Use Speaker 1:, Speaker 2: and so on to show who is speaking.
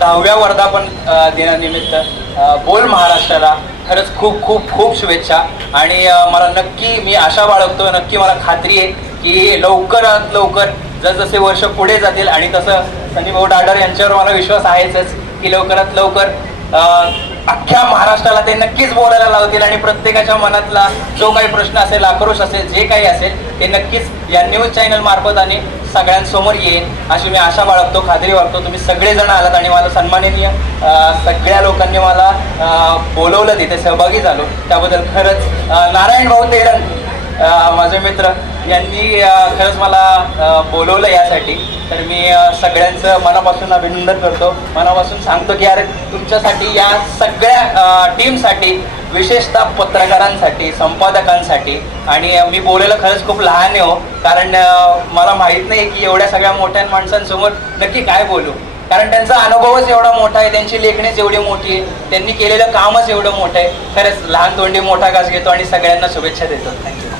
Speaker 1: दहाव्या वर्धापन दिनानिमित्त बोल महाराष्ट्राला. खरंच खूप खूप खूप शुभेच्छा. आणि मला नक्की मी आशा बाळगतो नक्की मला खात्री आहे की लवकरात लवकर जसजसे वर्ष पुढे जातील आणि तसं सनी भाऊ डाडर यांच्यावर मला विश्वास आहेच की लवकरात लवकर अख्ख्या महाराष्ट्राला ते नक्कीच बोलायला लावतील आणि प्रत्येकाच्या मनातला जो काही प्रश्न असेल आक्रोश असेल जे काही असेल ते नक्कीच या न्यूज चॅनल मार्फत आणि सगळ्यांसमोर येईल अशी मी आशा बाळगतो खात्री वाटतो तुम्ही सगळेजण आलात आणि मला सन्माननीय सगळ्या लोकांनी मला बोलवलं तिथे सहभागी झालो. त्याबद्दल खरंच नारायण भाऊ तेरण माझे मित्र यांनी खरंच मला बोलवलं यासाठी. तर मी सगळ्यांचं मनापासून अभिनंदन करतो. मनापासून सांगतो की अरे तुमच्यासाठी या सगळ्या टीमसाठी विशेषतः पत्रकारांसाठी संपादकांसाठी आणि मी बोलायला खरंच खूप लहान आहे हो. कारण मला माहीत नाही की एवढ्या सगळ्या मोठ्या माणसांसमोर नक्की काय बोलू. कारण त्यांचा अनुभवच एवढा मोठा आहे त्यांची लेखणीच एवढी मोठी आहे त्यांनी केलेलं कामच एवढं मोठं आहे. खरंच लहान तोंडी मोठा घास घेतो आणि सगळ्यांना शुभेच्छा देतो. थँक्यू